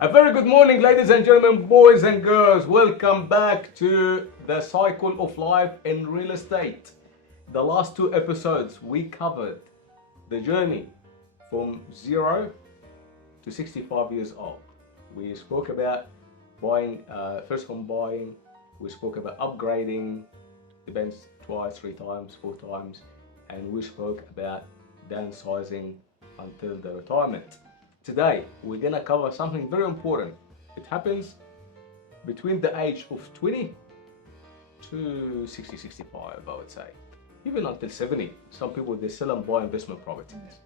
A very good morning, ladies and gentlemen, boys and girls. Welcome back to the cycle of life in real estate. The last two episodes, we covered the journey from 0 to 65 years old. We spoke about buying, first home buying. We spoke about upgrading, depends twice, 3 times, 4 times. And we spoke about downsizing until the retirement. Today, we're gonna cover something very important. It happens between the age of 20 to 60, 65, I would say. Even until 70. Some people, they sell and buy investment properties.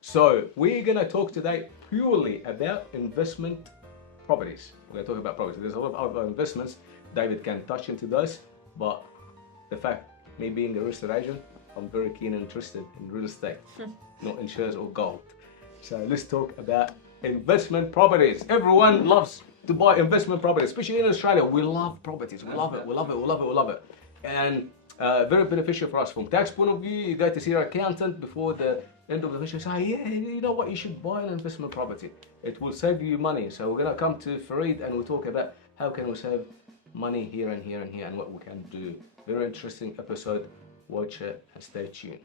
So we're gonna talk today purely about investment properties. We're gonna talk about properties. There's a lot of other investments. David can touch into those, but the fact, me being a real estate agent, I'm very keen and interested in real estate, not in shares or gold. So let's talk about investment properties. Everyone loves to buy investment properties, especially in Australia. We love properties. We love it. We love it. We love it. We love it. And very beneficial for us from tax point of view. You go to see your accountant before the end of the mission. Say, yeah, you know what? You should buy an investment property. It will save you money. So we're gonna come to Farid and we'll talk about how can we save money here and here and here and what we can do. Very interesting episode. Watch it and stay tuned.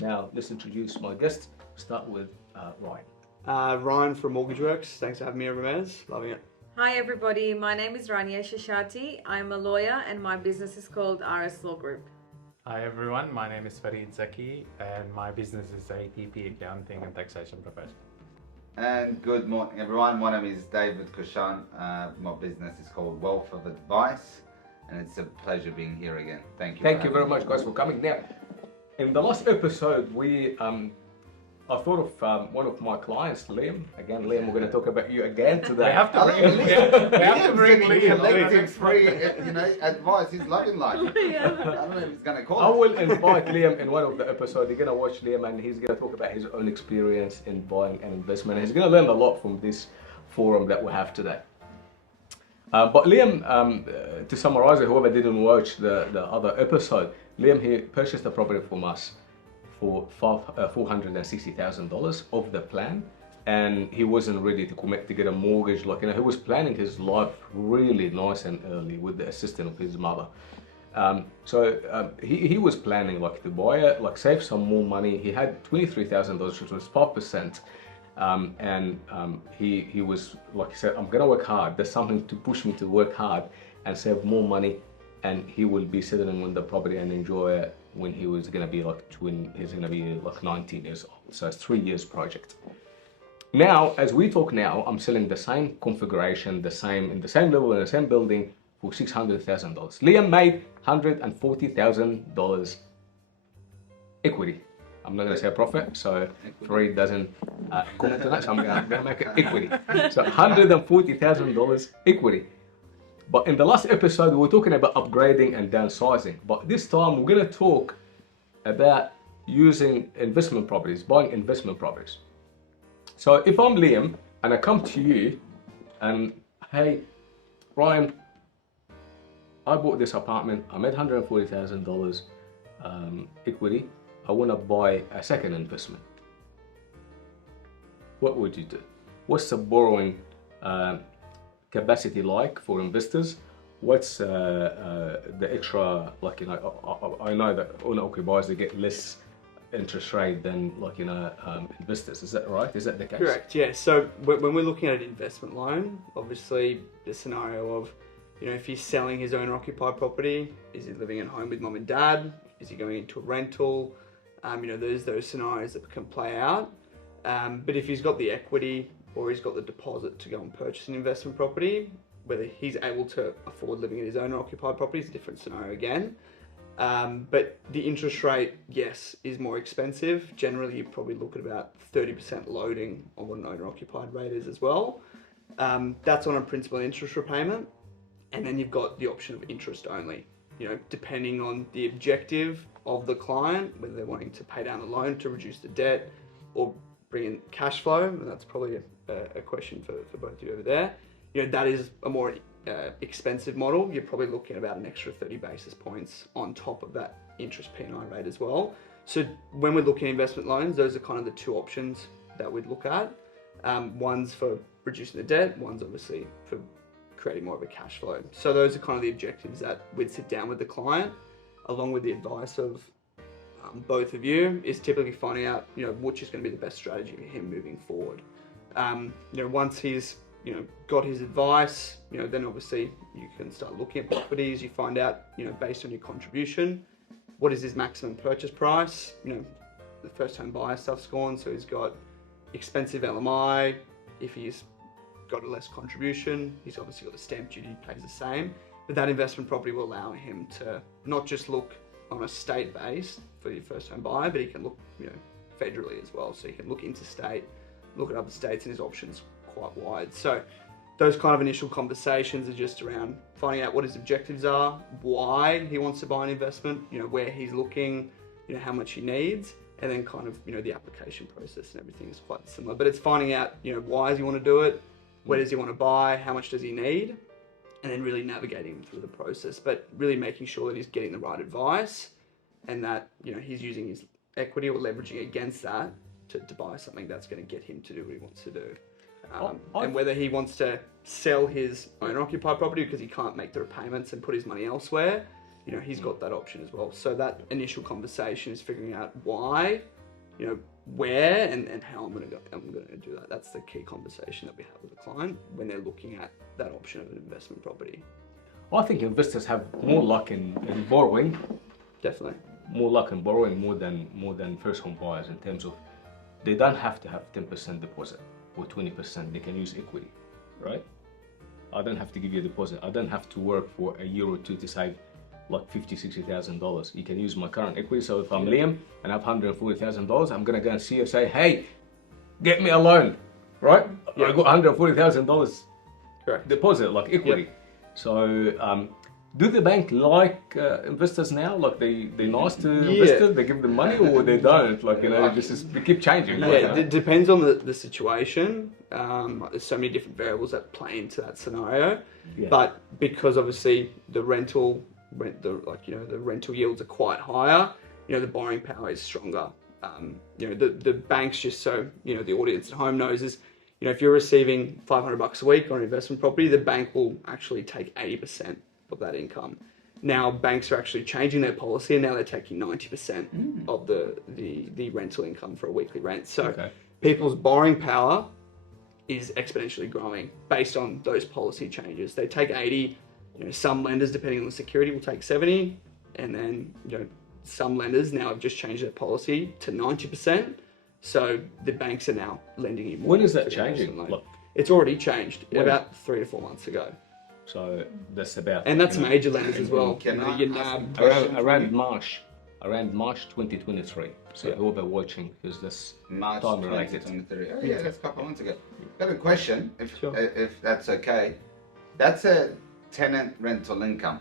Now let's introduce my guest. Start with Ryan. Ryan from Mortgage Works. Thanks for having me over, Mez. Loving it. Hi everybody, my name is Rania Shashati. I'm a lawyer and my business is called RS Law Group. Hi everyone, my name is Farid Zaki and my business is APP Accounting and Taxation Professional. And good morning everyone, my name is David Kushan. My business is called Wealth of Advice and it's a pleasure being here again. Thank you. Thank you very much guys for coming. Now, in the last episode I thought of one of my clients, Liam. Again, Liam, we're going to talk about you again today. They have to bring Liam. They have to bring Liam. Collective free, advice. He's loving life. I don't know if he's going to call. I will invite Liam in one of the episodes. You're going to watch Liam, and he's going to talk about his own experience in buying an investment. He's going to learn a lot from this forum that we have today. But Liam, to summarize it, whoever didn't watch the other episode, Liam, he purchased a property from us for $460,000 of the plan, and he wasn't ready to commit to get a mortgage. He was planning his life really nice and early with the assistance of his mother. He was planning to buy it, save some more money. He had $23,000, which was 5%, he was he said, I'm gonna work hard. There's something to push me to work hard and save more money, and he will be settling on the property and enjoy it when he was going to be 19 years old. So it's 3 years project. Now, as we talk now, I'm selling the same configuration, in the same level, in the same building for $600,000. Liam made $140,000 equity. I'm not going to say profit, so Farid doesn't comment on that, so I'm going to make it equity. So $140,000 equity. But in the last episode, we were talking about upgrading and downsizing. But this time, we're going to talk about using investment properties, buying investment properties. So if I'm Liam and I come to you and, hey, Ryan, I bought this apartment. I made $140,000 equity. I want to buy a second investment. What would you do? What's the borrowing capacity for investors? What's the extra, I know that owner-occupiers, they get less interest rate than investors. Is that right? Is that the case? Correct, yeah. So when we're looking at an investment loan, obviously the scenario of, if he's selling his owner-occupied property, is he living at home with mom and dad? Is he going into a rental? There's those scenarios that can play out. But if he's got the equity, or he's got the deposit to go and purchase an investment property, whether he's able to afford living in his own occupied property is a different scenario again. But the interest rate, yes, is more expensive. Generally, you probably look at about 30% loading on what an owner-occupied rate is as well. That's on a principal and interest repayment. And then you've got the option of interest only, depending on the objective of the client, whether they're wanting to pay down a loan to reduce the debt or bring in cash flow, and that's probably a question for both of you over there. That is a more expensive model. You're probably looking at about an extra 30 basis points on top of that interest P&I rate as well. So when we're looking at investment loans, those are kind of the two options that we'd look at. One's for reducing the debt, one's obviously for creating more of a cash flow. So those are kind of the objectives that we'd sit down with the client, along with the advice of both of you, is typically finding out, which is going to be the best strategy for him moving forward. Once he's, got his advice, then obviously you can start looking at properties. You find out, based on your contribution, what is his maximum purchase price. The first home buyer stuff's gone, so he's got expensive LMI. If he's got a less contribution, he's obviously got the stamp duty, he pays the same. But that investment property will allow him to not just look on a state base for your first home buyer, but he can look, federally as well. So he can look interstate, look at other states, and his options quite wide. So those kind of initial conversations are just around finding out what his objectives are, why he wants to buy an investment, where he's looking, how much he needs, and then kind of, the application process and everything is quite similar. But it's finding out, why does he want to do it, where does he want to buy, how much does he need, and then really navigating him through the process, but really making sure that he's getting the right advice and that, he's using his equity or leveraging against that to buy something that's going to get him to do what he wants to do. And whether he wants to sell his owner-occupied property because he can't make the repayments and put his money elsewhere, he's got that option as well. So that initial conversation is figuring out why, where and how I'm going to do that. That's the key conversation that we have with the client when they're looking at that option of an investment property. Well, I think investors have more luck in borrowing. Definitely. More luck in borrowing more than first home buyers, in terms of they don't have to have 10% deposit or 20%. They can use equity, right? I don't have to give you a deposit. I don't have to work for a year or two to save like $50,000-$60,000. You can use my current equity. So if I'm Liam and I have $140,000, I'm gonna go and see you and say, hey, get me a loan, right? I got $140,000 Correct. deposit, like equity. Yep. So do the bank like investors now? Like they're nice to investors, they give them money, or they don't? Like, they keep changing. Yeah, it depends on the situation. There's so many different variables that play into that scenario. Yeah. But because obviously the rental yields are quite higher, the borrowing power is stronger. The banks, just so the audience at home knows, is if you're receiving $500 a week on an investment property, the bank will actually take 80% of that income. Now banks are actually changing their policy, and now they're taking 90% of the rental income for a weekly rent. So people's borrowing power is exponentially growing based on those policy changes. They take 80. Some lenders, depending on the security, will take 70, and then some lenders now have just changed their policy to 90%. So the banks are now lending you more. When is that changing? Look, it's already changed about 3 to 4 months ago. So that's about, and that's major lenders as well. Around March 2023. So whoever watching, because that's March time related. 2023. Oh yeah, that's a couple of months ago. Got a question, if that's okay. That's a tenant rental income.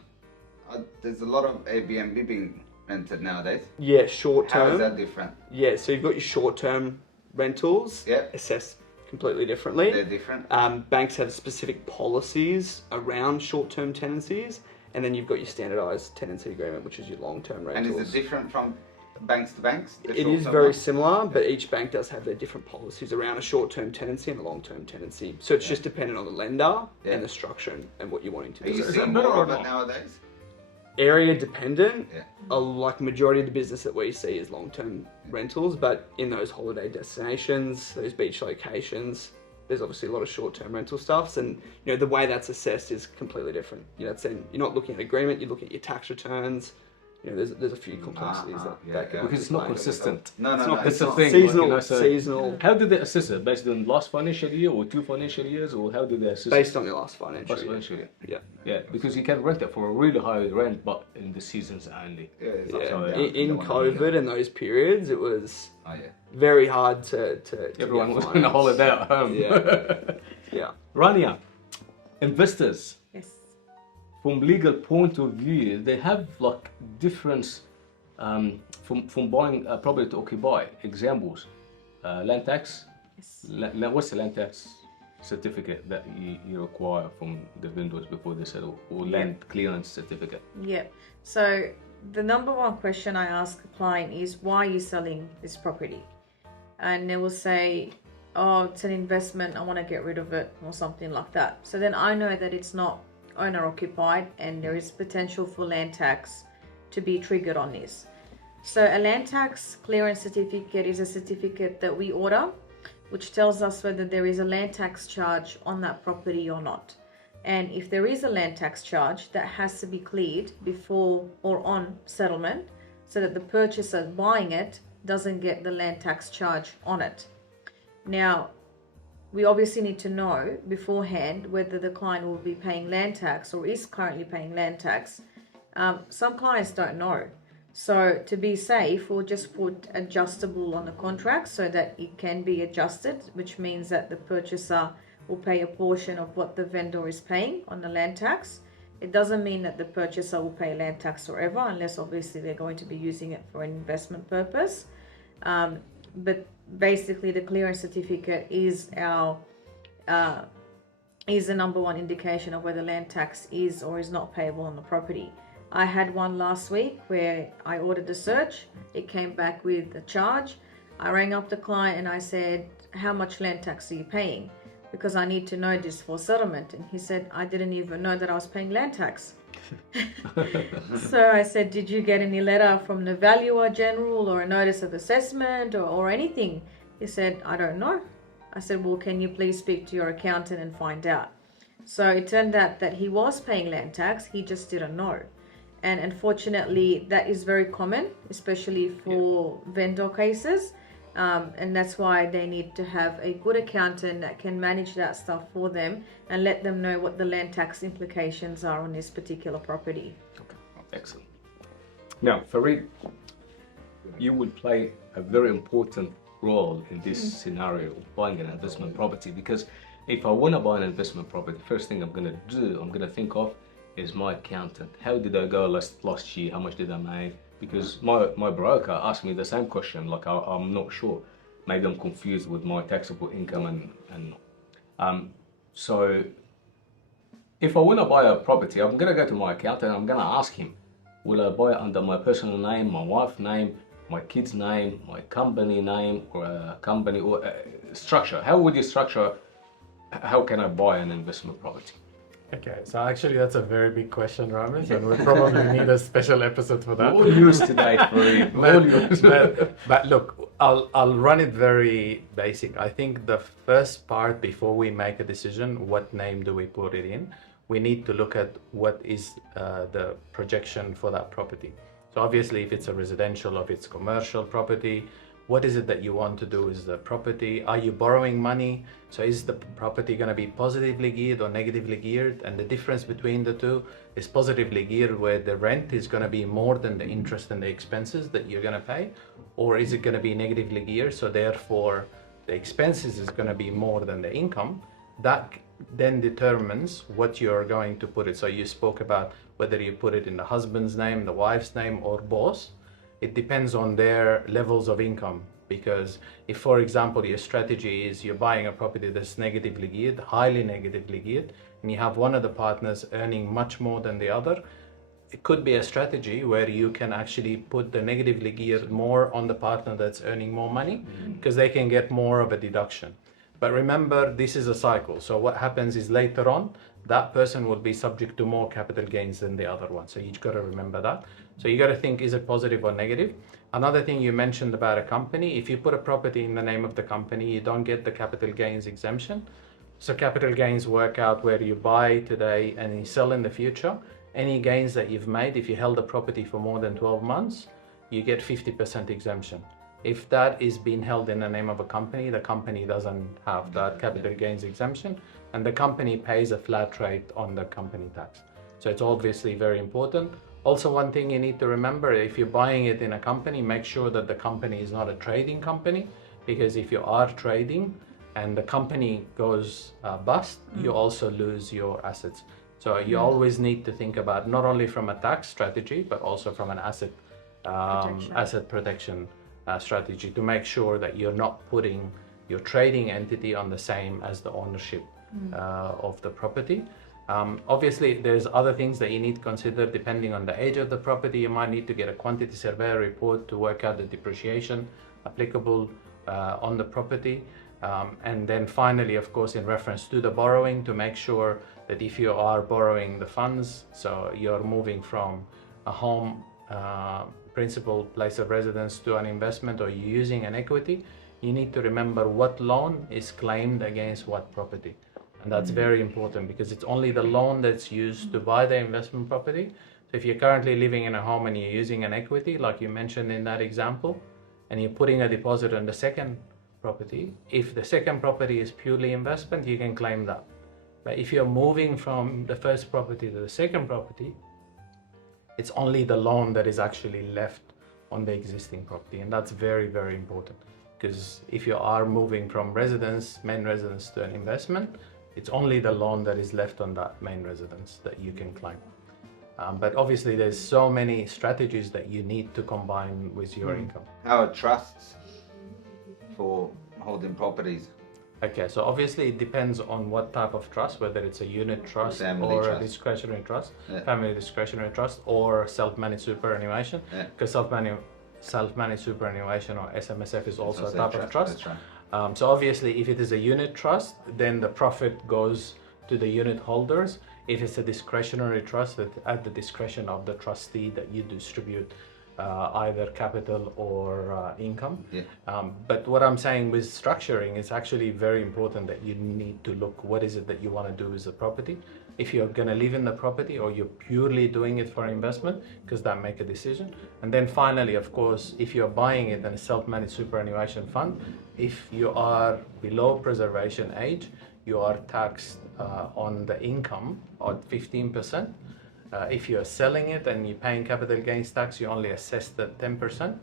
There's a lot of Airbnb being rented nowadays. Yeah, short term. How is that different? Yeah, so you've got your short term rentals assessed completely differently. They're different. Banks have specific policies around short term tenancies, and then you've got your standardized tenancy agreement, which is your long term rentals. And is it different from banks to banks? It is very similar, but each bank does have their different policies around a short-term tenancy and a long-term tenancy. So it's just dependent on the lender and the structure and what you're wanting to do. Are you seeing more of it nowadays? Area dependent. Like majority of the business that we see is long-term rentals, but in those holiday destinations, those beach locations, there's obviously a lot of short-term rental stuffs, and the way that's assessed is completely different. You're not looking at agreement, you're looking at your tax returns. There's a few complexities that go because it's not consistent. No, it's a thing. Seasonal. Seasonal. How do they assess it? Based on last financial year or 2 financial years, or how do they assess it? Based on your last financial year. Yeah, because you can rent it for a really high rent, but in the seasons only. In COVID and those periods, it was very hard to everyone was on a holiday at home. Rania, investors. Yes. From legal point of view, they have like difference from buying a property to occupy. Examples, land tax. Yes. What's the land tax certificate that you require from the vendors before they settle, or land clearance certificate? Yeah. So the number one question I ask a client is, why are you selling this property? And they will say, oh, it's an investment, I want to get rid of it or something like that. So then I know that it's not owner occupied and there is potential for land tax to be triggered on this. So a land tax clearance certificate is a certificate that we order, which tells us whether there is a land tax charge on that property or not. And if there is a land tax charge, that has to be cleared before or on settlement so that the purchaser buying it doesn't get the land tax charge on it. Now, we obviously need to know beforehand whether the client will be paying land tax or is currently paying land tax. Some clients don't know. So to be safe, we'll just put adjustable on the contract so that it can be adjusted, which means that the purchaser will pay a portion of what the vendor is paying on the land tax. It doesn't mean that the purchaser will pay land tax forever, unless obviously they're going to be using it for an investment purpose. But basically the clearance certificate is our is the number one indication of whether land tax is or is not payable on the property. I had one last week where I ordered a search. It came back with a charge. I rang up the client and I said, how much land tax are you paying? Because I need to know this for settlement. And he said, I didn't even know that I was paying land tax. So I said, did you get any letter from the valuer general or a notice of assessment or anything? He said, I don't know. I said, well, can you please speak to your accountant and find out? So it turned out that he was paying land tax, he just didn't know. And unfortunately, that is very common, especially for vendor cases. And that's why they need to have a good accountant that can manage that stuff for them and let them know what the land tax implications are on this particular property. Okay, excellent. Now, Farid, you will play a very important role in this scenario of buying an investment property, because if I want to buy an investment property, first thing I'm going to think of is my accountant. How did I go last year? How much did I make? Because my broker asked me the same question, like I'm not sure. Maybe I'm confused with my taxable income so if I want to buy a property, I'm going to go to my accountant and I'm going to ask him, will I buy it under my personal name, my wife's name, my kid's name, my company name, or a company or structure? How would you structure, how can I buy an investment property? Okay, so actually that's a very big question, Ramesh, and we probably need a special episode for that. All yours today, Farid. All yours. But look, I'll run it very basic. I think the first part, before we make a decision, what name do we put it in? We need to look at what is the projection for that property. So obviously, if it's a residential or if it's commercial property, what is it that you want to do with the property? Are you borrowing money? So is the property going to be positively geared or negatively geared? And the difference between the two is positively geared, where the rent is going to be more than the interest and the expenses that you're going to pay, or is it going to be negatively geared, so therefore the expenses is going to be more than the income? That then determines what you're going to put it. So you spoke about whether you put it in the husband's name, the wife's name, or both. It depends on their levels of income, because if, for example, your strategy is you're buying a property that's negatively geared, highly negatively geared, and you have one of the partners earning much more than the other, it could be a strategy where you can actually put the negatively geared more on the partner that's earning more money, because they can get more of a deduction. But remember, this is a cycle. So what happens is later on, that person will be subject to more capital gains than the other one. So you've got to remember that. So you got to think, is it positive or negative? Another thing you mentioned about a company, if you put a property in the name of the company, you don't get the capital gains exemption. So capital gains work out where you buy today and you sell in the future. Any gains that you've made, if you held a property for more than 12 months, you get 50% exemption. If that is being held in the name of a company, the company doesn't have that capital gains exemption, and the company pays a flat rate on the company tax. So it's obviously very important. Also, one thing you need to remember, if you're buying it in a company, make sure that the company is not a trading company, because if you are trading and the company goes bust, you also lose your assets. So you always need to think about not only from a tax strategy, but also from an asset protection strategy, to make sure that you're not putting your trading entity on the same as the ownership of the property. Obviously, there's other things that you need to consider depending on the age of the property. You might need to get a quantity surveyor report to work out the depreciation applicable on the property. And then finally, of course, in reference to the borrowing, to make sure that if you are borrowing the funds, so you're moving from a home principal place of residence to an investment, or you're using an equity, you need to remember what loan is claimed against what property. And that's very important, because it's only the loan that's used to buy the investment property. So if you're currently living in a home and you're using an equity, like you mentioned in that example, and you're putting a deposit on the second property, if the second property is purely investment, you can claim that. But if you're moving from the first property to the second property, it's only the loan that is actually left on the existing property. And that's very, very important, because if you are moving from main residence to an investment, it's only the loan that is left on that main residence that you can claim. But obviously there's so many strategies that you need to combine with your income. How are trusts for holding properties? Okay, so obviously it depends on what type of trust, whether it's a unit trust Family or trust. a discretionary trust, Yeah. family discretionary trust, or self-managed superannuation. Yeah. Because self-managed superannuation, or SMSF, is also a Also type of trust. That's right. So obviously, if it is a unit trust, then the profit goes to the unit holders. If it's a discretionary trust, that at the discretion of the trustee that you distribute either capital or income. Yeah. But what I'm saying with structuring, is actually very important that you need to look what is it that you want to do with the property. If you're going to live in the property, or you're purely doing it for investment, because that make a decision. And then finally, of course, if you're buying it in a self-managed superannuation fund, if you are below preservation age, you are taxed on the income at 15%. If you're selling it and you're paying capital gains tax, you only assessed at 10%.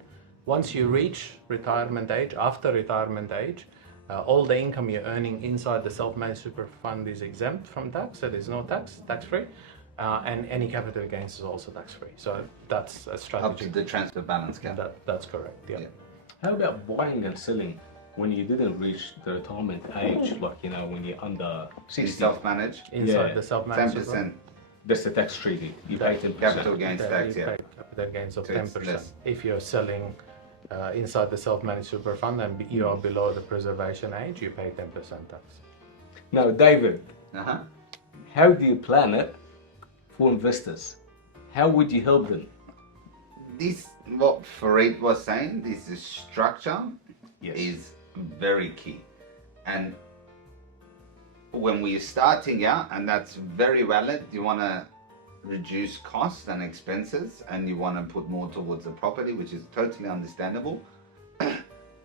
Once you reach retirement age, after retirement age, all the income you're earning inside the self-managed super fund is exempt from tax, so there's no tax-free, and any capital gains is also tax-free. So that's a Up strategy. to the transfer balance cap. That's correct, yeah. Yeah. How about buying and selling when you didn't reach the retirement age, like, you know, when you're under You 60? self-manage, Inside Yeah, the self-managed super 10%. That's the tax treaty. You pay 10%. Capital gains you tax, yeah. pay capital gains of So it's 10%. less. If you're selling inside the self-managed super fund and you are below the preservation age, you pay 10% tax. Now, David, Uh-huh. how do you plan it for investors? How would you help them? This, what Farid was saying, this is structure Yes. is very key. And when we're starting out, and that's very valid, you want to reduce costs and expenses, and you want to put more towards the property, which is totally understandable.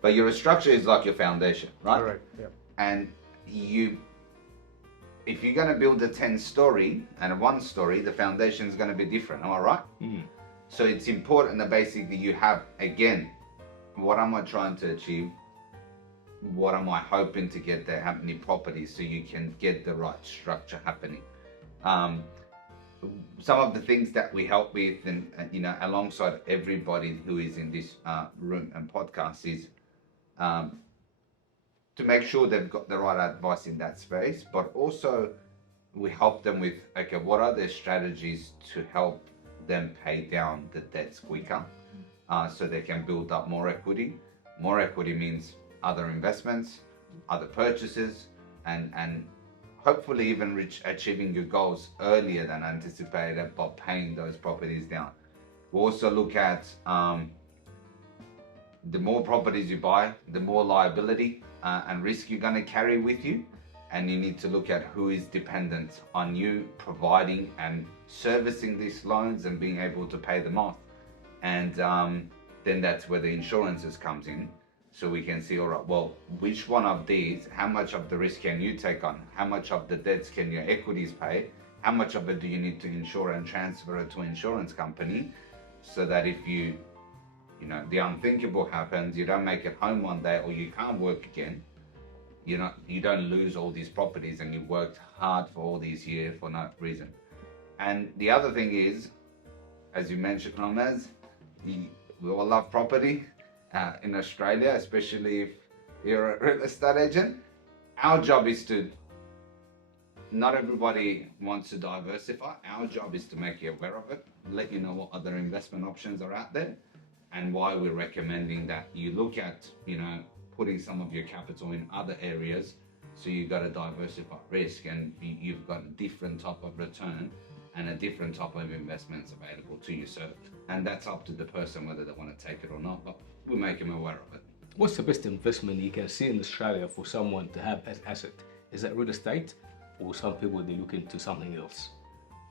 But your structure is like your foundation, right? Correct, yeah. And if you're going to build a 10-story and a 1-story, the foundation is going to be different, am I right? So it's important that basically you have, again, what am I trying to achieve? What am I hoping to get there? How many properties, so you can get the right structure happening? Some of the things that we help with, and you know, alongside everybody who is in this room and podcast, is to make sure they've got the right advice in that space, but also we help them with, okay, what are their strategies to help them pay down the debts quicker, so they can build up more equity. More equity means other investments, other purchases, and hopefully even achieving your goals earlier than anticipated by paying those properties down. We also look at the more properties you buy, the more liability and risk you're going to carry with you, and you need to look at who is dependent on you providing and servicing these loans and being able to pay them off. And then that's where the insurances comes in. So we can see, all right, well, which one of these, how much of the risk can you take on? How much of the debts can your equities pay? How much of it do you need to insure and transfer it to an insurance company, so that if you know, the unthinkable happens, you don't make it home one day, or you can't work again, you don't lose all these properties and you worked hard for all these years for no reason. And the other thing is, as you mentioned, Ramaz, we all love property. In Australia, especially if you're a real estate agent, our job is to, not everybody wants to diversify. Our job is to make you aware of it, let you know what other investment options are out there, and why we're recommending that you look at, you know, putting some of your capital in other areas. So you've got to diversify risk, and you've got a different type of return and a different type of investments available to you. So, and that's up to the person whether they want to take it or not, but we make them aware of it. What's the best investment you can see in Australia for someone to have as asset? Is that real estate, or some people they look into something else?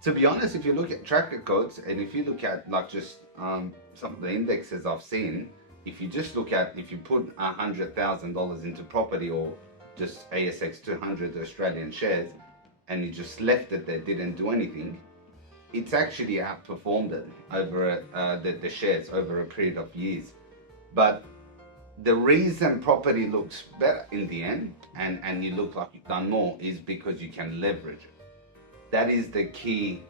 To be honest, if you look at track records, and if you look at like just some of the indexes I've seen, if you just look at, if you put $100,000 into property or just ASX 200 Australian shares, and you just left it there, didn't do anything, it's actually outperformed it over the shares over a period of years. But the reason property looks better in the end, and you look like you've done more, is because you can leverage it. That is the key,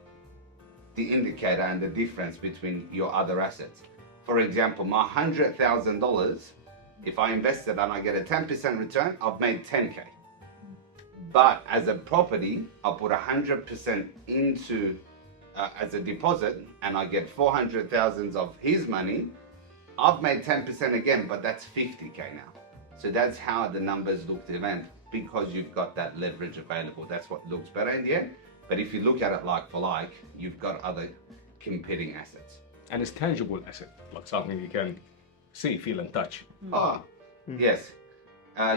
the indicator and the difference between your other assets. For example, my $100,000, if I invested and I get a 10% return, I've made 10K. But as a property, I put 100% into as a deposit, and I get 400,000 of his money. I've made 10% again, but that's 50K now. So that's how the numbers look to the end, because you've got that leverage available. That's what looks better in the end. But if you look at it like for like, you've got other competing assets. And it's tangible asset, like something you can see, feel, and touch. Oh, yes.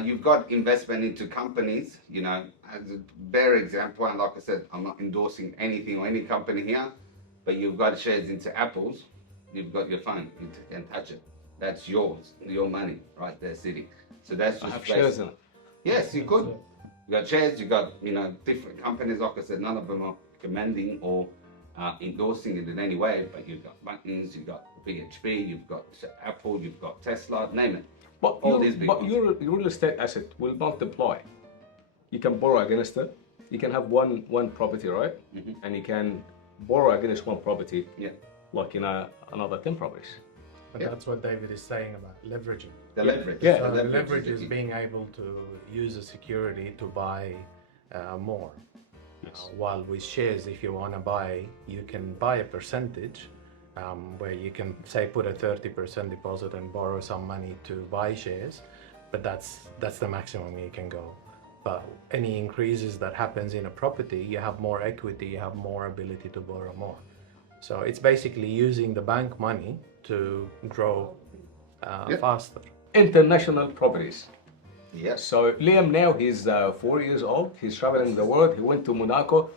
You've got investment into companies, you know, as a bare example, and like I said, I'm not endorsing anything or any company here, but you've got shares into Apple's, you've got your phone, you can touch it. That's yours, your money right there sitting. So that's just I have shares in it. Yes, you could. You got shares, you got, you know, different companies, like I said, none of them are recommending or endorsing it in any way, but you've got Buttons, you've got PHP, you've got Apple, you've got Tesla, name it. But, All these big ones. your real estate asset will multiply. You can borrow against it. You can have one property, right? And you can borrow against one property, Yeah. like in another 10 properties. But that's what David is saying about leveraging. The leverage. Yeah. So The leverage the is key. being able to use a security to buy more. Yes. While with shares, if you want to buy, you can buy a percentage where you can say put a 30% deposit and borrow some money to buy shares, but that's the maximum you can go. But any increases that happens in a property, you have more equity, you have more ability to borrow more. So it's basically using the bank money to grow faster. International properties. Yes. So Liam now, he's 4 years old. He's traveling the world. He went to Monaco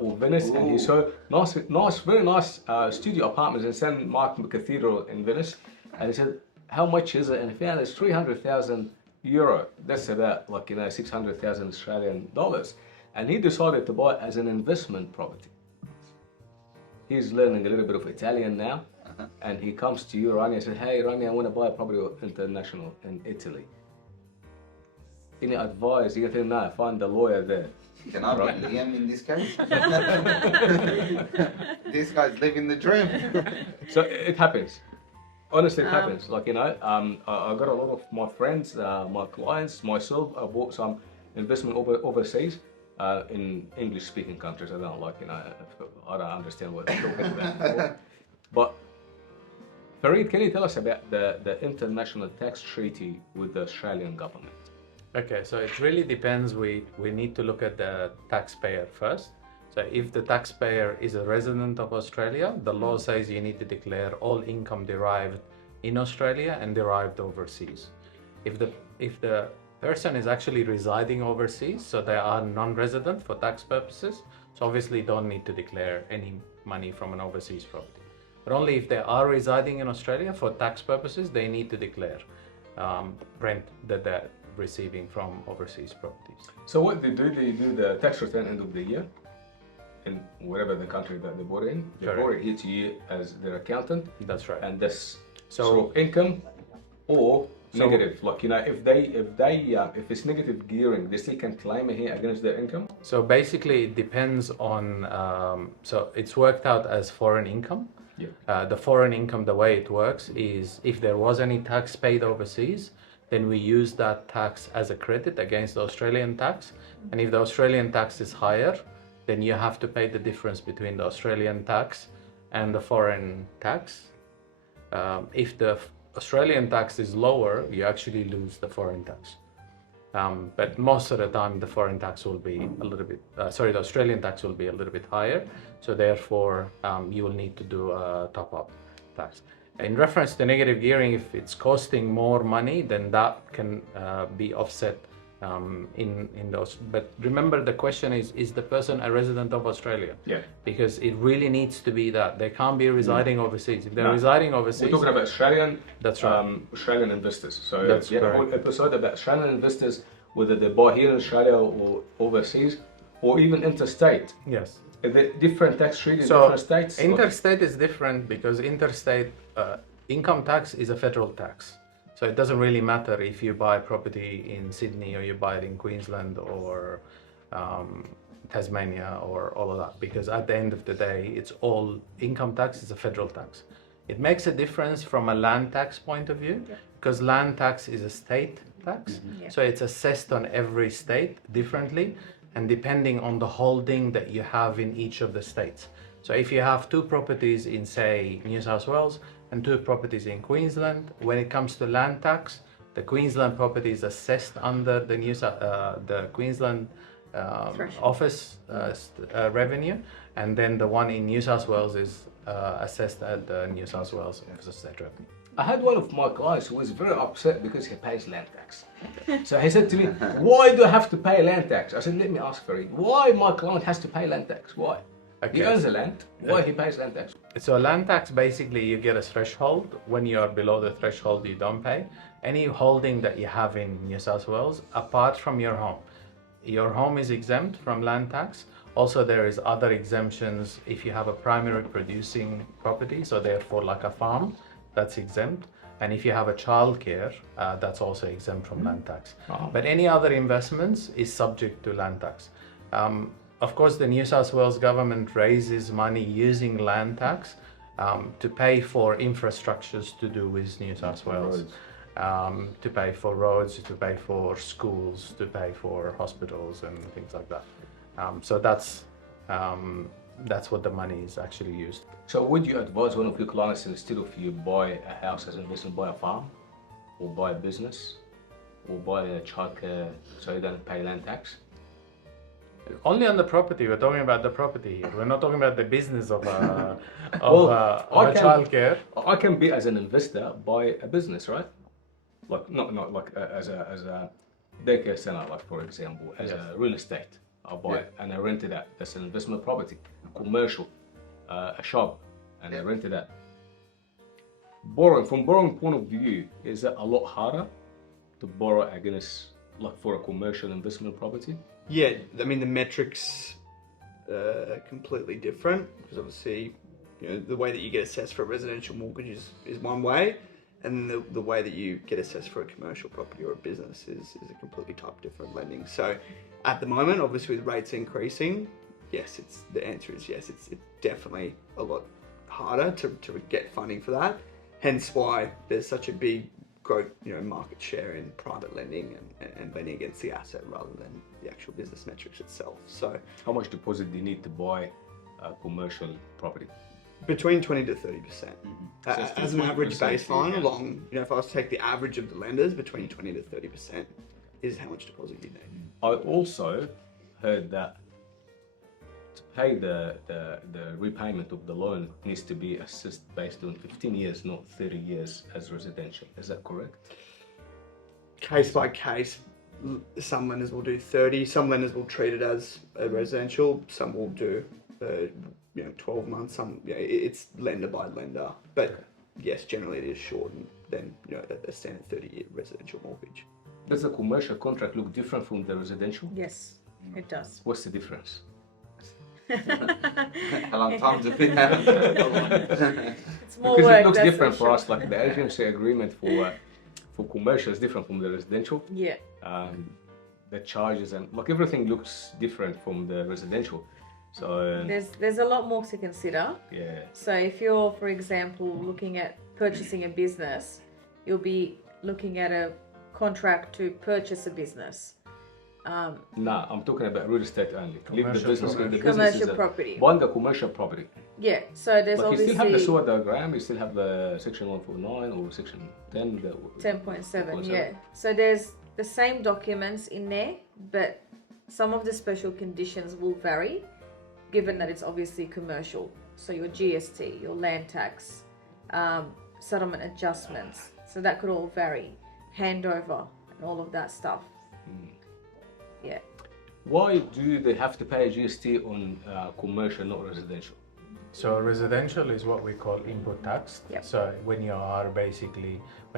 or Venice, and he saw very nice studio apartments in St. Mark Cathedral in Venice. And he said, how much is it? And he found it's 300,000 euro. That's about like, 600,000 Australian dollars. And he decided to buy it as an investment property. He's learning a little bit of Italian now. And he comes to you, Rania, and says, hey, Rania, I want to buy a property international in Italy. Any advice? You can no, find the lawyer there. Can I be Liam in this case? This guy's living the dream. So it happens. Honestly, it happens. Like, I got a lot of my friends, my clients, myself, I bought some investment overseas in English-speaking countries. I don't like, I don't understand what they're talking about. But Farid, can you tell us about the international tax treaty with the Australian government? Okay, so it really depends. We need to look at the taxpayer first. So if the taxpayer is a resident of Australia, the law says you need to declare all income derived in Australia and derived overseas. If the person is actually residing overseas, so they are non-resident for tax purposes, so obviously don't need to declare any money from an overseas property. But only if they are residing in Australia for tax purposes, they need to declare rent that they're receiving from overseas properties. So what they do the tax return end of the year in whatever the country that they bought in. They Correct. brought it here to you as their accountant, That's right. and this So- sort of income or So- negative. Like if it's negative gearing, they still can claim it here against their income. So basically, it depends on. So it's worked out as foreign income. Yeah. The foreign income, the way it works is if there was any tax paid overseas, then we use that tax as a credit against the Australian tax. And if the Australian tax is higher, then you have to pay the difference between the Australian tax and the foreign tax. If the Australian tax is lower, you actually lose the foreign tax. But most of the time, the foreign tax will be a little bit, the Australian tax will be a little bit higher. So therefore, you will need to do a top-up tax. In reference to negative gearing, if it's costing more money, then that can be offset in those. But remember, the question is the person a resident of Australia? Yeah. Because it really needs to be that. They can't be residing overseas. If they're residing overseas... We're talking about Australian, that's right. Australian investors. So That's we had a whole correct. episode about Australian investors, whether they buy here in Australia or overseas, or even interstate. Yes. Are there different tax treaties in So different states? interstate is different because interstate income tax is a federal tax. So it doesn't really matter if you buy property in Sydney or you buy it in Queensland or Tasmania or all of that, because at the end of the day, it's all income tax is a federal tax. It makes a difference from a land tax point of view, because land tax is a state tax. So it's assessed on every state differently and depending on the holding that you have in each of the states. So if you have 2 properties in, say, New South Wales and 2 properties in Queensland, when it comes to land tax, the Queensland property is assessed under the Queensland office revenue, and then the one in New South Wales is assessed at the New South Wales office revenue. I had one of my clients who was very upset because he pays land tax. So he said to me, why do I have to pay land tax? I said, let me ask for it. Why my client has to pay land tax? Why? Okay. He owns the land. Why he pays land tax? So land tax, basically you get a threshold. When you are below the threshold, you don't pay. Any holding that you have in New South Wales, apart from your home is exempt from land tax. Also, there is other exemptions if you have a primary producing property, so therefore like a farm, that's exempt. And if you have a childcare, that's also exempt from land tax. But any other investments is subject to land tax. Of course, the New South Wales government raises money using land tax to pay for infrastructures to do with New South Wales, to pay for roads, to pay for schools, to pay for hospitals and things like that. So that's what the money is actually used. So would you advise one of your clients, instead of you buy a house as an investment, buy a farm, or buy a business, or buy a childcare so you don't pay land tax? Only on the property. We're talking about the property here. We're not talking about the business of a childcare. I can be, as an investor, buy a business, right? Like not like as a daycare center, like for example, as a real estate. I buy it and I rent it out. That's an investment property, commercial, a shop, and I rent it out. From borrowing point of view, is it a lot harder to borrow against, like for a commercial investment property? Yeah, I mean the metrics are completely different because obviously, you know, the way that you get assessed for a residential mortgage is one way, and the way that you get assessed for a commercial property or a business is a completely type different lending. So at the moment, obviously with rates increasing, yes, the answer is yes. It's definitely a lot harder to get funding for that. Hence why there's such a big growth, market share in private lending and lending against the asset rather than the actual business metrics itself. So how much deposit do you need to buy a commercial property? Between 20 to 30%. As an average baseline, yeah. If I was to take the average of the lenders, between 20 to 30% is how much deposit you need. I also heard that to pay the repayment of the loan needs to be assessed based on 15 years, not 30 years as residential. Is that correct? Case by case, some lenders will do 30, some lenders will treat it as a residential, some will do 12 months, it's lender by lender. But yes, generally it is shortened than a standard 30-year residential mortgage. Does the commercial contract look different from the residential? Yes, it does. What's the difference? How long time's it been? It's more Because work, it looks that's different for sure. us, like the agency agreement for commercial is different from the residential. Yeah. The charges and like everything looks different from the residential. So There's a lot more to consider. yeah. So if you're, for example, looking at purchasing a business, you'll be looking at a contract to purchase a business. Nah, I'm talking about real estate only. Leave the Commercial business. The property. business is Commercial property. One, the commercial property. Yeah, so there's But you obviously still have the SWOT diagram, you still have the section 149 or section 10. 10.7, yeah. So there's the same documents in there, but some of the special conditions will vary, given that it's obviously commercial. So your GST, your land tax, settlement adjustments. So that could all vary. Handover and all of that stuff. Yeah. Why do they have to pay GST on commercial, not residential? So residential is what we call input tax. Yep. So when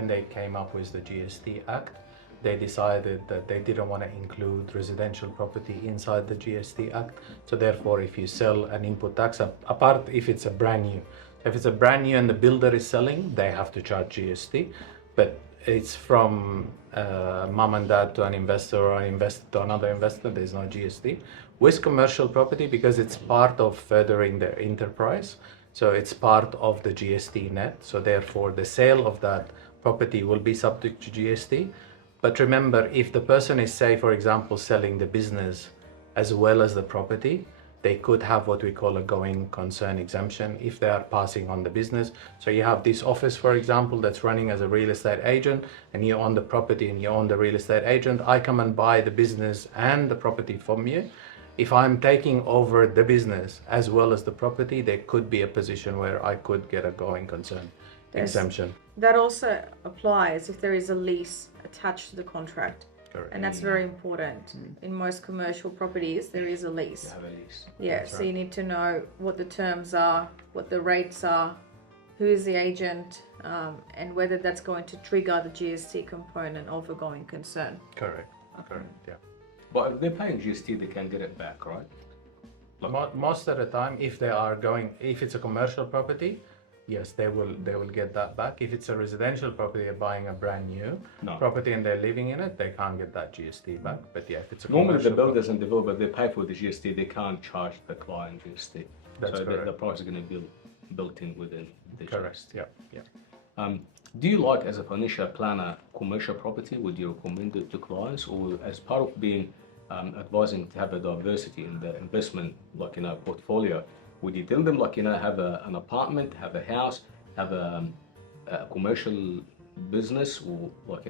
they came up with the GST Act, they decided that they didn't want to include residential property inside the GST Act. So therefore, if you sell an input tax, apart if it's a brand new, if it's a brand new and the builder is selling, they have to charge GST. But it's from mom and dad to an investor or an investor to another investor, there's no GST. With commercial property, because it's part of furthering their enterprise, so it's part of the GST net, so therefore the sale of that property will be subject to GST. But remember, if the person is, say, for example, selling the business as well as the property, they could have what we call a going concern exemption if they are passing on the business. So you have this office, for example, that's running as a real estate agent, and you own the property and you own the real estate agent. I come and buy the business and the property from you. If I'm taking over the business as well as the property, there could be a position where I could get a going concern exemption. That also applies if there is a lease attached to the contract. Correct. And that's very important. In most commercial properties, there is a lease. You have a lease. Yeah, That's so right. you need to know what the terms are, what the rates are, who is the agent, and whether that's going to trigger the GST component of a going concern. Correct. Correct. Yeah. But if they're paying GST, they can get it back, right? Most of the time, if it's a commercial property, yes, they will get that back. If it's a residential property, they're buying a brand new property and they're living in it, they can't get that GST back. But yeah, if it's a Normally the commercial builders and developers, they pay for the GST, they can't charge the client GST. That's so correct. the price is going to be built in within the Correct. GST. Yeah. Do you like, as a financial planner, commercial property? Would you recommend it to clients, or as part of being advising to have a diversity in the investment, like in a portfolio, would you tell them, like, have an apartment, have a house, have a commercial business, or like,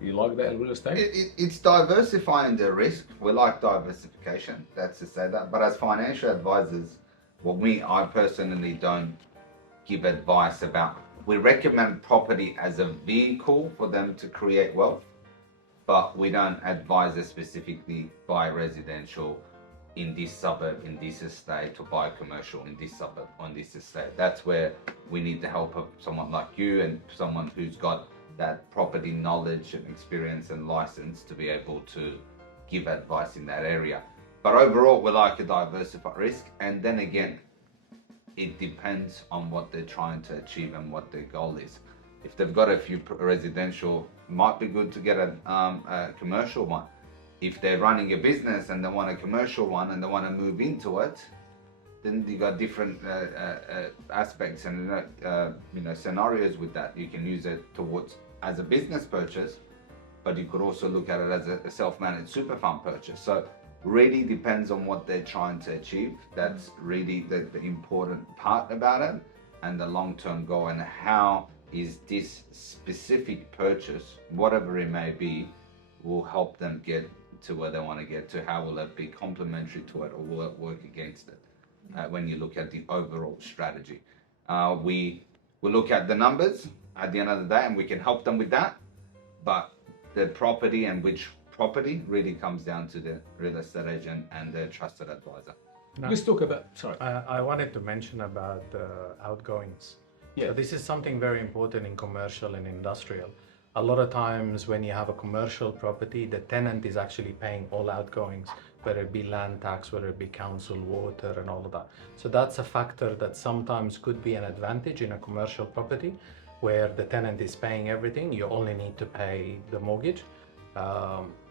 you like that in real estate? It's diversifying the risk. We like diversification, that's to say that. But as financial advisors, I personally don't give advice about. We recommend property as a vehicle for them to create wealth, but we don't advise it specifically buy residential in this suburb, in this estate, to buy commercial in this suburb, on this estate. That's where we need the help of someone like you and someone who's got that property knowledge and experience and license to be able to give advice in that area. But overall, we like a diversified risk, and then again, it depends on what they're trying to achieve and what their goal is. If they've got a few residential, might be good to get a commercial one. If they're running a business and they want a commercial one and they want to move into it, then you got different aspects and scenarios with that. You can use it towards as a business purchase, but you could also look at it as a self-managed super fund purchase. So really depends on what they're trying to achieve. That's really the important part about it, and the long-term goal, and how is this specific purchase, whatever it may be, will help them get to where they want to get to. How will it be complementary to it, or will it work against it? When you look at the overall strategy, we look at the numbers at the end of the day, and we can help them with that. But the property and which property really comes down to the real estate agent and the trusted advisor. Let's talk about, sorry. I wanted to mention about outgoings. Yeah. So this is something very important in commercial and industrial. A lot of times when you have a commercial property, the tenant is actually paying all outgoings, whether it be land tax, whether it be council, water, and all of that. So that's a factor that sometimes could be an advantage in a commercial property, where the tenant is paying everything. You only need to pay the mortgage.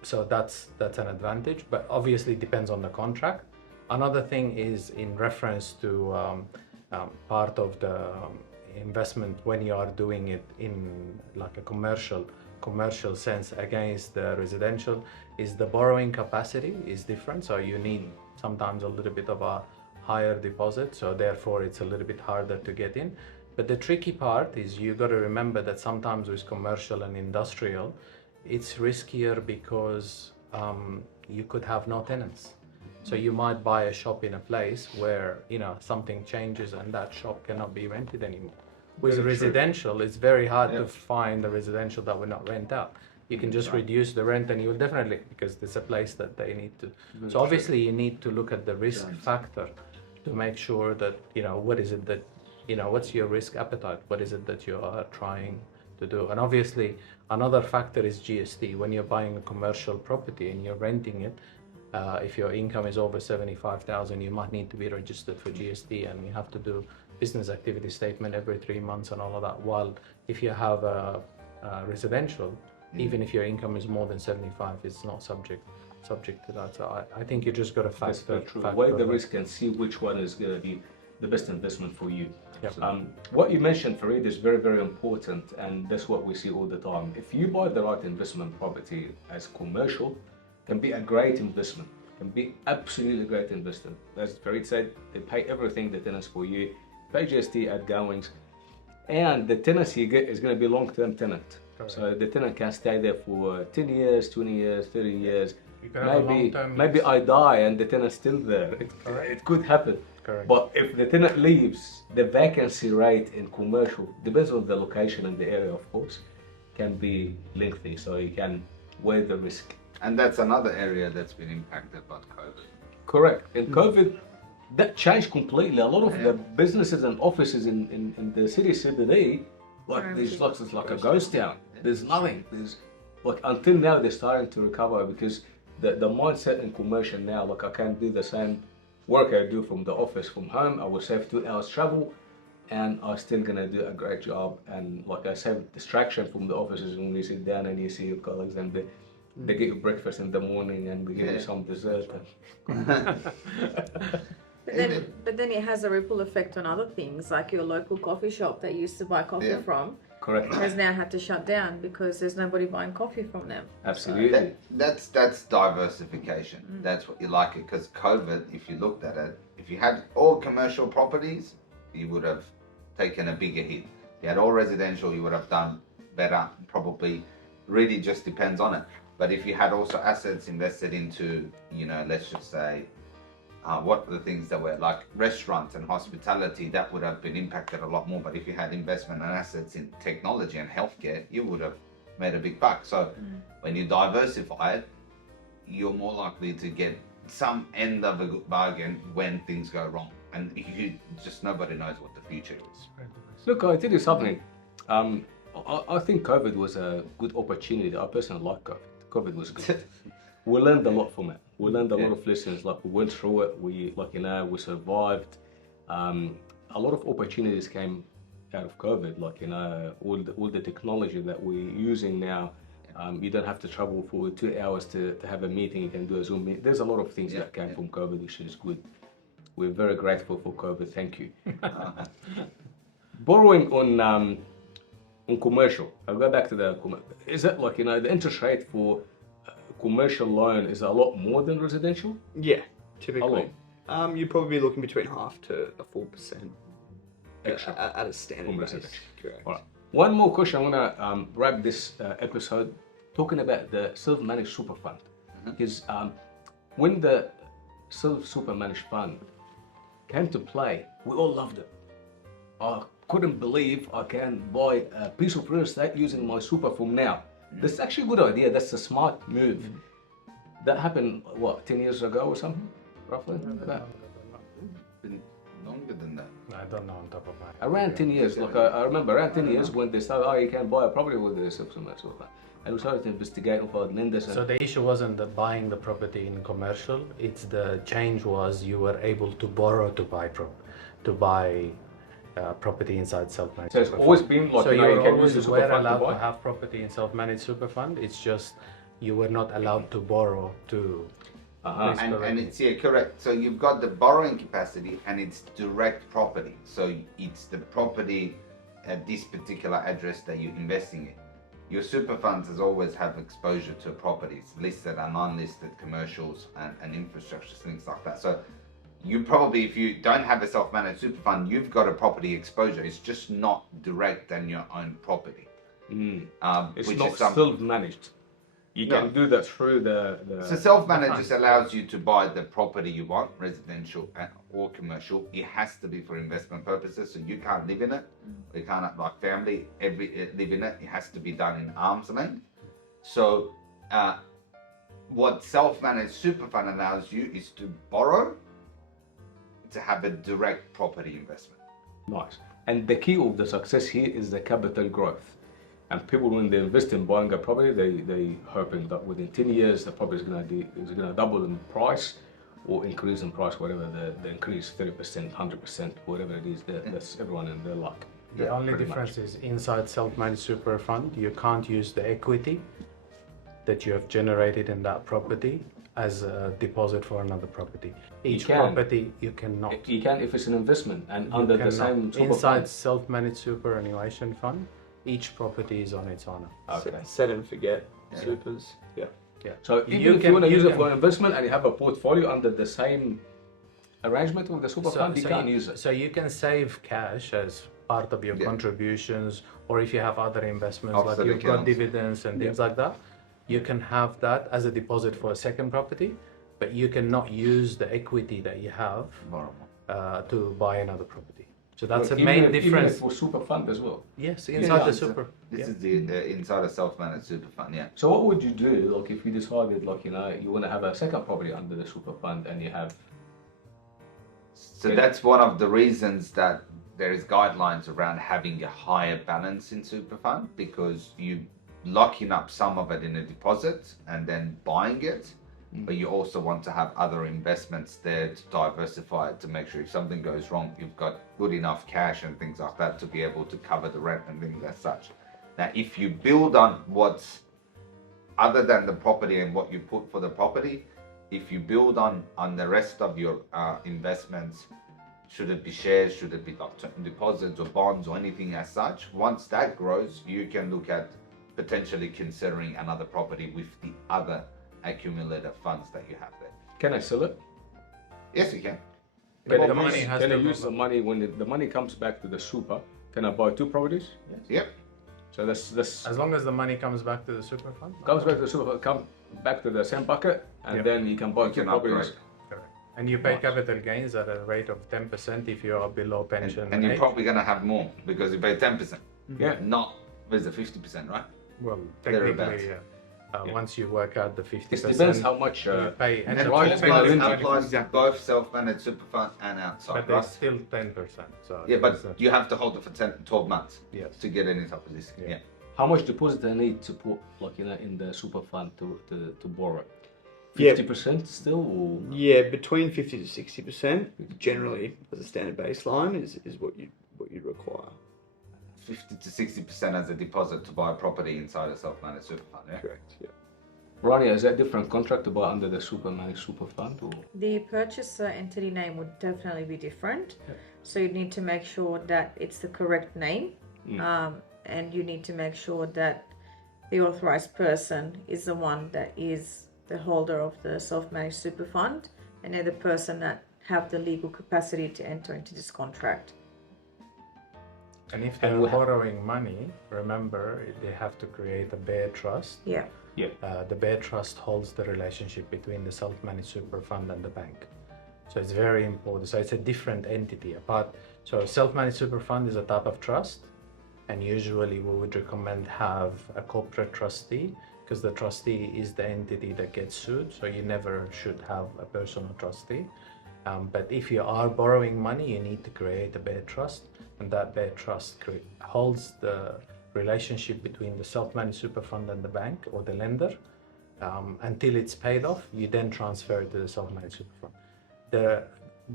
So that's an advantage, but obviously depends on the contract. Another thing is in reference to part of the investment when you are doing it in like a commercial commercial sense against the residential is the borrowing capacity is different. So you need sometimes a little bit of a higher deposit, so therefore it's a little bit harder to get in. But the tricky part is you got to remember that sometimes with commercial and industrial, it's riskier because you could have no tenants. So you might buy a shop in a place where, you know, something changes and that shop cannot be rented anymore. With Very true. residential, it's very hard Yeah. to find a residential that will not rent out. You can just Right. reduce the rent and you'll definitely, because there's a place that they need to. Very So obviously you need to look at the risk Right. factor to make sure that, you know, what is it that, you know, what's your risk appetite? What is it that you are trying to do? And obviously another factor is GST. When you're buying a commercial property and you're renting it, if your income is over 75,000, you might need to be registered for GST, and you have to do business activity statement every 3 months and all of that. While if you have a residential, even if your income is more than 75, it's not subject to that. So I think you just got to That's factor. very true. factor Weigh the that. risk and see which one is going to be the best investment for you. Yep. What you mentioned, Farid, is very, very important, and that's what we see all the time. If you buy the right investment property as commercial, can be a great investment, can be absolutely great investment. As Farid said, they pay everything, the tenants for you, pay GST outgoings, and the tenancy you get is going to be long-term tenant. Correct. So the tenant can stay there for 10 years, 20 years, 30 years. You can have a Maybe, long-term maybe lease. I die and the tenant's still there. Correct. It could happen. Correct. But if the tenant leaves, the vacancy rate in commercial, depends on the location and the area, of course, can be lengthy. So you can weigh the risk. And that's another area that's been impacted by COVID. Correct. In COVID, that changed completely. A lot of Yeah. the businesses and offices in the city CBD, like Are there's empty. like a ghost town. There's nothing. There's like until now they're starting to recover because the mindset in commercial now, like I can do the same work I do from the office from home. I will save 2 hours travel, and I'm still gonna do a great job. And like I save distraction from the offices when you sit down and you see your colleagues and they get you breakfast in the morning and they give you Yeah. some dessert. But then it has a ripple effect on other things, like your local coffee shop that you used to buy coffee Yeah. from Correct. has now had to shut down because there's nobody buying coffee from them. Absolutely. That's diversification. That's what you like it, because COVID, if you looked at it, if you had all commercial properties, you would have taken a bigger hit. If you had all residential, you would have done better. Probably, really just depends on it. But if you had also assets invested into, you know, let's just say, what are the things that were like restaurants and hospitality, that would have been impacted a lot more. But if you had investment and assets in technology and healthcare, you would have made a big buck. So when you diversify it, you're more likely to get some end of a good bargain when things go wrong. And you just, nobody knows what the future is. Look, I tell you something. I think COVID was a good opportunity. I personally like COVID. COVID was good. We learned a lot from it. We learned a lot of lessons. Like we went through it. We, like we survived. A lot of opportunities came out of COVID. Like all the technology that we're using now. You don't have to travel for 2 hours to have a meeting. You can do a Zoom meeting. There's a lot of things that came from COVID, which is good. We're very grateful for COVID. Thank you. Borrowing on commercial. I'll go back to the is it like the interest rate for commercial loan is a lot more than residential? Yeah, How typically. You'd probably be looking between 0.5% to 4% Extra at a standard from base. residential. Correct. All right. One more question. I want to wrap this episode talking about the self-managed super fund, because when the self-super managed fund came to play, we all loved it. I couldn't believe I can buy a piece of real estate using my super from now. That's actually a good idea. That's a smart move. That happened, what, 10 years ago or something, roughly? About Been longer than that. I don't know on top of my head. around 10 years. Like I remember around 10 years when they started, you can buy a property with the self-managed super fund. And we started to investigate about lenders. So the issue wasn't the buying the property in commercial. It's the change was you were able to borrow to buy property inside self-managed. So it's super always fund. been like So you you can use always the super were fund to allowed to buy. have property in self-managed super fund. It's just you were not allowed to borrow to. Uh-huh. Please And correct me. it's, yeah, correct. So you've got the borrowing capacity and it's direct property. So it's the property at this particular address that you're investing in. your super funds has always have exposure to properties, listed and non-listed commercials and infrastructure, things like that. So you probably, if you don't have a self-managed super fund, you've got a property exposure. It's just not direct than your own property. It's which not is some- self-managed. You can do that through the So self-managed just allows you to buy the property you want, residential or commercial. It has to be for investment purposes, so you can't live in it. You can't, like family, live in it. It has to be done in arm's length. So what self-managed super fund allows you is to borrow to have a direct property investment. Nice. And the key of the success here is the capital growth. And people, when they invest in buying a property, they hoping that within 10 years the property is gonna double in price or increase in price, whatever the increase, 30%, 100%, whatever it is. That's everyone in their luck. The only difference is inside self-managed super fund, you can't use the equity that you have generated in that property as a deposit for another property. Each property you cannot. You can if it's an investment and under the same super inside fund. self-managed superannuation fund, each property is on its own. Okay. Set and forget supers. Yeah. Yeah. So even if you want to use it for investment and you have a portfolio under the same arrangement with the super fund, you can use it. So you can save cash as part of your contributions, or if you have other investments Offset like you've got accounts. dividends and things like that, you can have that as a deposit for a second property, but you cannot use the equity that you have to buy another property. So that's the main difference. Even for super fund as well. Yes, inside the super. This is the inside a self-managed super fund, yeah. So what would you do, like if you decided, like you want to have a second property under the super fund and you have? So that's one of the reasons that there is guidelines around having a higher balance in super fund, because you locking up some of it in a deposit and then buying it, but you also want to have other investments there to diversify it, to make sure if something goes wrong, you've got good enough cash and things like that to be able to cover the rent and things as such. Now, if you build on what's other than the property and what you put for the property, if you build on the rest of your investments, should it be shares, should it be term deposits or bonds or anything as such, once that grows, you can look at potentially considering another property with the other accumulated funds that you have there. Can I sell it? Yes, you can. Can the money has I to use go- the money when the money comes back to the super? Can I buy two properties? Yep. So that's As long as the money comes back to the super fund. comes back to the super, come back to the same bucket, and then you can buy You two can properties. upgrade. Correct. And you pay capital gains at a rate of 10% if you are below pension And you're age. probably going to have more because you pay 10%. Yeah. Not, with the 50%, right? Well, Thereabouts. technically, yeah. Once you work out the 50%, It depends how much. you pay. And the it right, tax right, benefit right. applies to Exactly. both self-managed super fund and outside, But right? it's still 10%. So Yeah, it's, but you have to hold it for 12 months yes. to get any type of this. Yeah. Yeah. How much deposit I need to put, like in the super fund to borrow? Yeah. 50% still, or Yeah, between 50 to 60% generally as a standard baseline is what you require. 50 to 60% as a deposit to buy a property inside a self-managed super fund, yeah? Correct. Yeah. Rania, is that different contract to buy under the super managed super fund? Or? The purchaser entity name would definitely be different. So you need to make sure that it's the correct name. And you need to make sure that the authorized person is the one that is the holder of the self-managed super fund, and they're the person that have the legal capacity to enter into this contract. And if they're borrowing money, remember they have to create a bare trust. Yeah. The bare trust holds the relationship between the self-managed super fund and the bank. So it's very important. So it's a different entity apart. So self-managed super fund is a type of trust, and usually we would recommend have a corporate trustee, because the trustee is the entity that gets sued. So you never should have a personal trustee. But if you are borrowing money, you need to create a bare trust, and that bare trust holds the relationship between the self-managed super fund and the bank or the lender until it's paid off. You then transfer it to the self-managed super fund.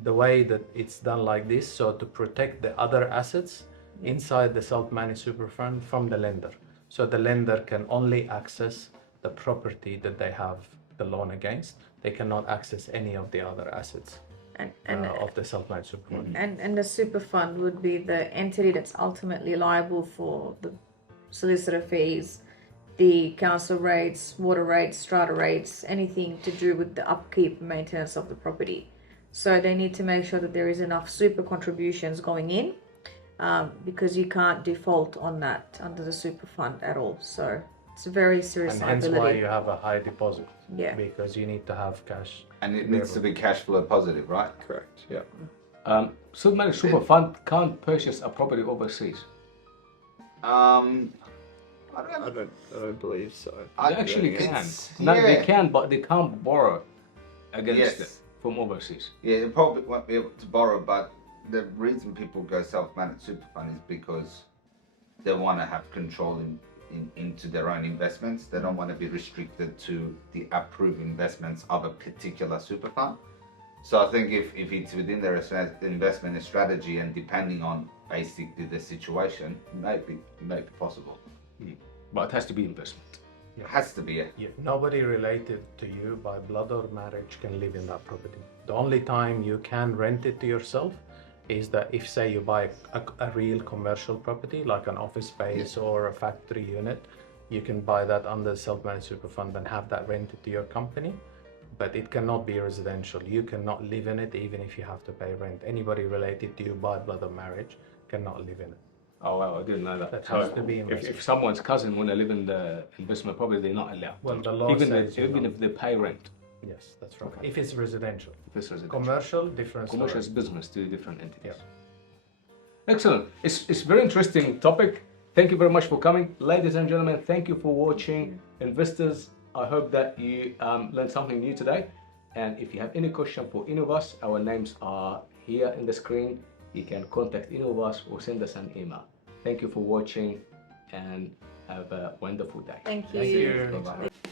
The way that it's done like this, so to protect the other assets inside the self-managed super fund from the lender. So the lender can only access the property that they have the loan against. They cannot access any of the other assets of the self-managed super fund. And the super fund would be the entity that's ultimately liable for the solicitor fees the council rates, water rates, strata rates, anything to do with the upkeep and maintenance of the property. So they need to make sure that there is enough super contributions going in, because you can't default on that under the super fund at all. So it's a very serious And hence liability. why you have a high deposit. Yeah. Because you need to have cash. And it needs to be cash flow positive, right? Correct. Yeah. Self-managed super fund can't purchase a property overseas. I don't believe so. They actually can. It's- No, they yeah. can, but they can't borrow against Yes. it from overseas. Yeah, they probably won't be able to borrow, but the reason people go self-managed super fund is because they want to have control into their own investments. They don't want to be restricted to the approved investments of a particular super fund. So I think if it's within their investment strategy and depending on basically the situation, it may be possible. But it has to be investment. It has to be. Yeah, nobody related to you by blood or marriage can live in that property. The only time you can rent it to yourself is that if, say, you buy a real commercial property like an office space or a factory unit, you can buy that under self-managed super fund and have that rented to your company. But it cannot be residential. You cannot live in it even if you have to pay rent. Anybody related to you by blood or marriage cannot live in it. Oh, well, I didn't know that. That So has to be if investment. someone's cousin want to live in the investment property, they're not allowed. Well, the law even says even you if they pay rent. Yes, that's right. If it's residential. If it's residential. Commercial, different Commercial is story. business, two different entities. Yeah. Excellent. It's very interesting topic. Thank you very much for coming. Ladies and gentlemen, thank you for watching. Investors, I hope that you learned something new today. And if you have any question for any of us, our names are here in the screen. You can contact any of us or send us an email. Thank you for watching and have a wonderful day. Thank you. Thank you. Bye-bye.